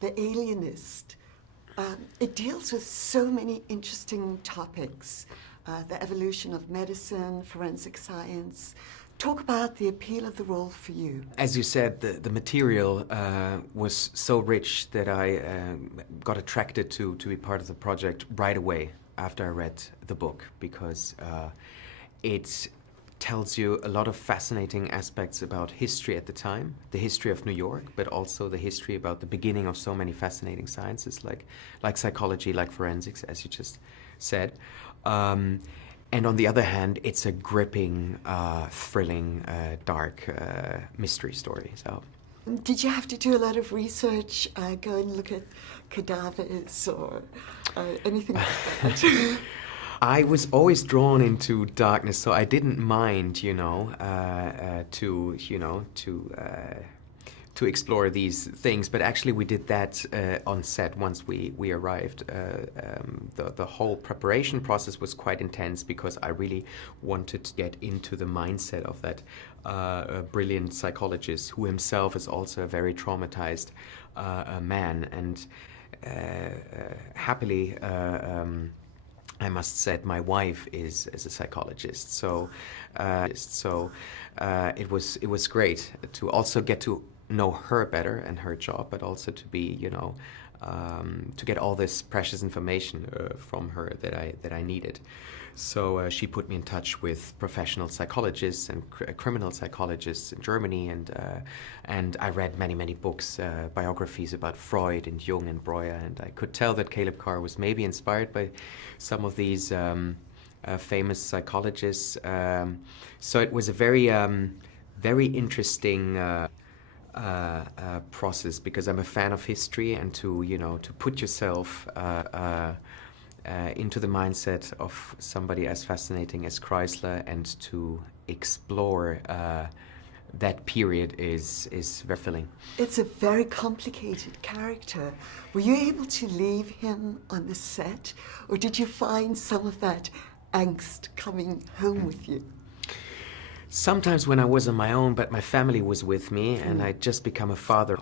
The Alienist. It deals with so many interesting topics. The evolution of medicine, forensic science. Talk about the appeal of the role for you. As you said, the material was so rich that I got attracted to be part of the project right away after I read the book, because it tells you a lot of fascinating aspects about history at the time, the history of New York, but also the history about the beginning of so many fascinating sciences like psychology, like forensics, as you just said. And on the other hand, it's a gripping, thrilling, dark mystery story. So, did you have to do a lot of research, go and look at cadavers or anything like that? I was always drawn into darkness, so I didn't mind, to explore these things. But actually, we did that on set once we arrived. The whole preparation process was quite intense because I really wanted to get into the mindset of that brilliant psychologist, who himself is also a very traumatized man. And happily, I must say, my wife is a psychologist, so it was great to also get to know her better and her job, but also to be, to get all this precious information from her that I needed. So she put me in touch with professional psychologists and criminal psychologists in Germany, and I read many books, biographies about Freud and Jung and Breuer, and I could tell that Caleb Carr was maybe inspired by some of these famous psychologists. So it was a very interesting process, because I'm a fan of history, and to put yourself into the mindset of somebody as fascinating as Chrysler and to explore that period is very filling. It's a very complicated character. Were you able to leave him on the set, or did you find some of that angst coming home with you? Sometimes when I was on my own, but my family was with me, and I'd just become a father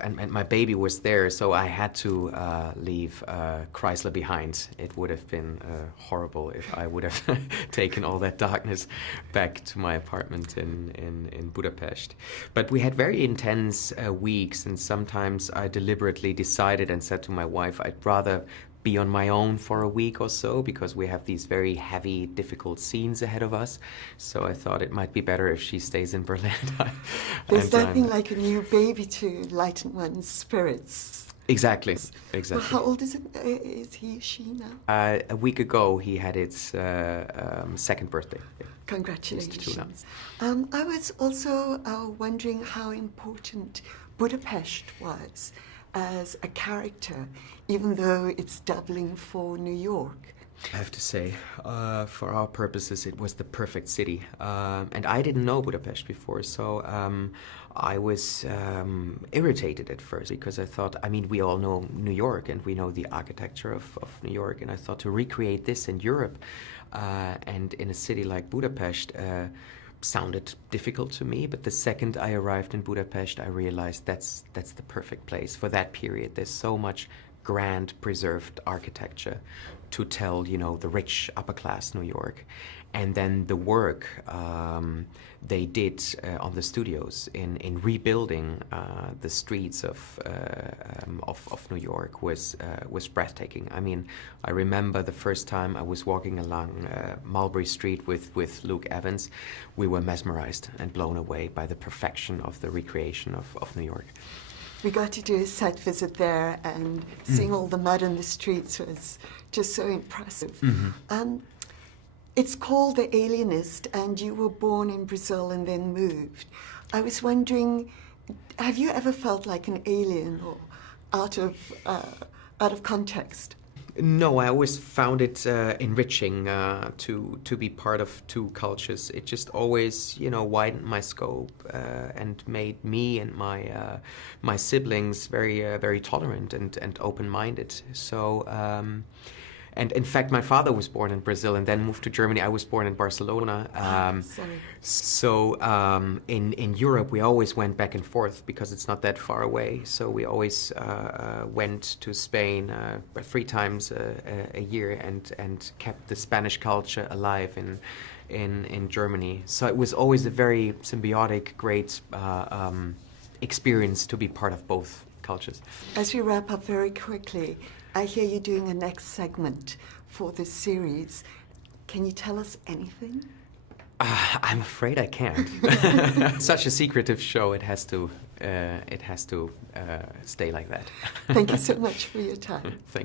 and my baby was there, so I had to leave Chrysler behind. It would have been horrible if I would have taken all that darkness back to my apartment in Budapest. But we had very intense weeks, and sometimes I deliberately decided and said to my wife, I'd rather be on my own for a week or so, because we have these very heavy, difficult scenes ahead of us. So I thought it might be better if she stays in Berlin. There's nothing like a new baby to lighten one's spirits. Exactly. Well, how old is she now? A week ago, he had its second birthday. Congratulations. I was also wondering how important Budapest was as a character, even though it's doubling for New York. I have to say, for our purposes, it was the perfect city. And I didn't know Budapest before, so I was irritated at first, because I thought, we all know New York and we know the architecture of New York, and I thought to recreate this in Europe and in a city like Budapest sounded difficult to me. But the second I arrived in Budapest, I realized that's the perfect place for that period. There's so much grand preserved architecture to tell, the rich upper class New York. And then the work they did on the studios in rebuilding the streets of New York was breathtaking. I remember the first time I was walking along Mulberry Street with Luke Evans. We were mesmerized and blown away by the perfection of the recreation of New York. We got to do a set visit there, and seeing all the mud in the streets was just so impressive. Mm-hmm. It's called The Alienist, and you were born in Brazil and then moved. I was wondering, have you ever felt like an alien or out of context? No, I always found it enriching to be part of two cultures. It just always, widened my scope and made me and my siblings very tolerant and open-minded. So, And in fact, my father was born in Brazil and then moved to Germany. I was born in Barcelona. Sorry. So in Europe, we always went back and forth because it's not that far away. So we always went to Spain 3 times a year and kept the Spanish culture alive in Germany. So it was always a very symbiotic, great experience to be part of both cultures. As we wrap up very quickly, I hear you doing a next segment for this series. Can you tell us anything? I'm afraid I can't. Such a secretive show. It has to stay like that. Thank you so much for your time. Thank